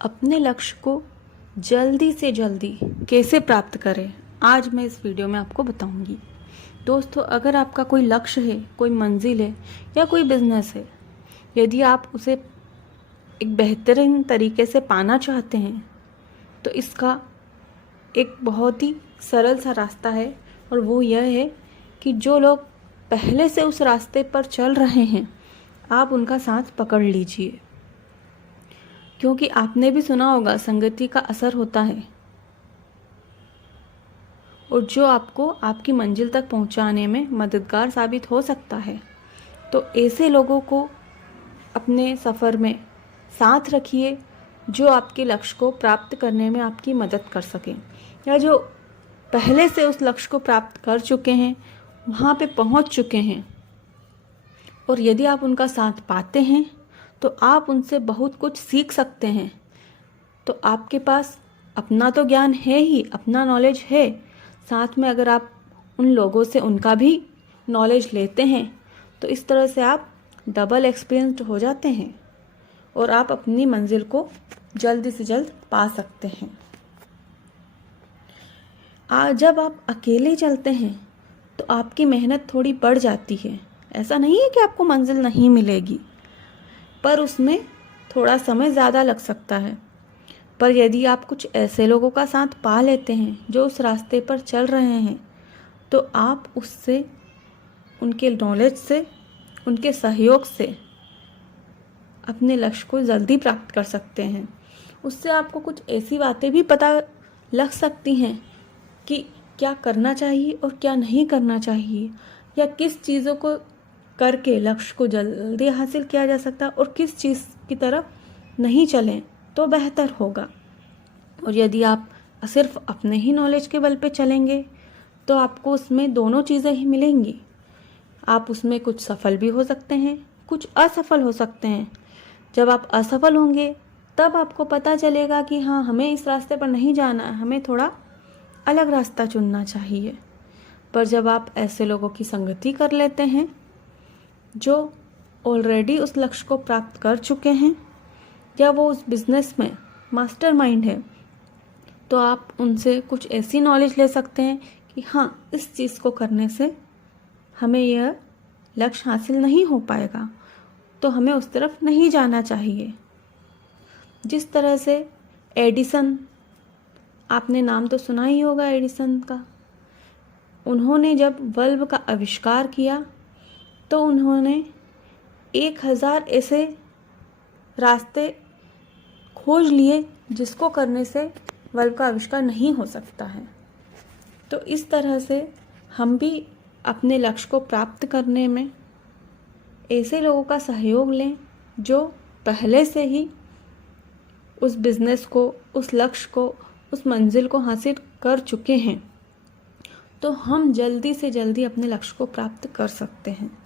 अपने लक्ष्य को जल्दी से जल्दी कैसे प्राप्त करें, आज मैं इस वीडियो में आपको बताऊंगी। दोस्तों, अगर आपका कोई लक्ष्य है, कोई मंजिल है या कोई बिजनेस है, यदि आप उसे एक बेहतरीन तरीके से पाना चाहते हैं तो इसका एक बहुत ही सरल सा रास्ता है, और वो यह है कि जो लोग पहले से उस रास्ते पर चल रहे हैं, आप उनका साथ पकड़ लीजिए। क्योंकि आपने भी सुना होगा, संगति का असर होता है, और जो आपको आपकी मंजिल तक पहुंचाने में मददगार साबित हो सकता है। तो ऐसे लोगों को अपने सफ़र में साथ रखिए, जो आपके लक्ष्य को प्राप्त करने में आपकी मदद कर सकें, या जो पहले से उस लक्ष्य को प्राप्त कर चुके हैं, वहाँ पे पहुँच चुके हैं। और यदि आप उनका साथ पाते हैं तो आप उनसे बहुत कुछ सीख सकते हैं। तो आपके पास अपना तो ज्ञान है ही, अपना नॉलेज है, साथ में अगर आप उन लोगों से उनका भी नॉलेज लेते हैं तो इस तरह से आप डबल एक्सपीरियंस्ड हो जाते हैं और आप अपनी मंजिल को जल्दी से जल्द पा सकते हैं। जब आप अकेले चलते हैं तो आपकी मेहनत थोड़ी बढ़ जाती है। ऐसा नहीं है कि आपको मंजिल नहीं मिलेगी, पर उसमें थोड़ा समय ज़्यादा लग सकता है। पर यदि आप कुछ ऐसे लोगों का साथ पा लेते हैं जो उस रास्ते पर चल रहे हैं, तो आप उससे, उनके नॉलेज से, उनके सहयोग से अपने लक्ष्य को जल्दी प्राप्त कर सकते हैं। उससे आपको कुछ ऐसी बातें भी पता लग सकती हैं कि क्या करना चाहिए और क्या नहीं करना चाहिए, या किस चीज़ों को करके लक्ष्य को जल्दी हासिल किया जा सकता है और किस चीज़ की तरफ नहीं चलें तो बेहतर होगा। और यदि आप सिर्फ अपने ही नॉलेज के बल पे चलेंगे तो आपको उसमें दोनों चीज़ें ही मिलेंगी। आप उसमें कुछ सफल भी हो सकते हैं, कुछ असफल हो सकते हैं। जब आप असफल होंगे तब आपको पता चलेगा कि हाँ, हमें इस रास्ते पर नहीं जाना है, हमें थोड़ा अलग रास्ता चुनना चाहिए। पर जब आप ऐसे लोगों की संगति कर लेते हैं जो ऑलरेडी उस लक्ष्य को प्राप्त कर चुके हैं, या वो उस बिज़नेस में मास्टरमाइंड है, तो आप उनसे कुछ ऐसी नॉलेज ले सकते हैं कि हाँ, इस चीज़ को करने से हमें यह लक्ष्य हासिल नहीं हो पाएगा, तो हमें उस तरफ नहीं जाना चाहिए। जिस तरह से एडिसन, आपने नाम तो सुना ही होगा एडिसन का, उन्होंने जब बल्ब का आविष्कार किया तो उन्होंने 1000 ऐसे रास्ते खोज लिए जिसको करने से बल्ब का आविष्कार नहीं हो सकता है। तो इस तरह से हम भी अपने लक्ष्य को प्राप्त करने में ऐसे लोगों का सहयोग लें जो पहले से ही उस बिज़नेस को, उस लक्ष्य को, उस मंजिल को हासिल कर चुके हैं, तो हम जल्दी से जल्दी अपने लक्ष्य को प्राप्त कर सकते हैं।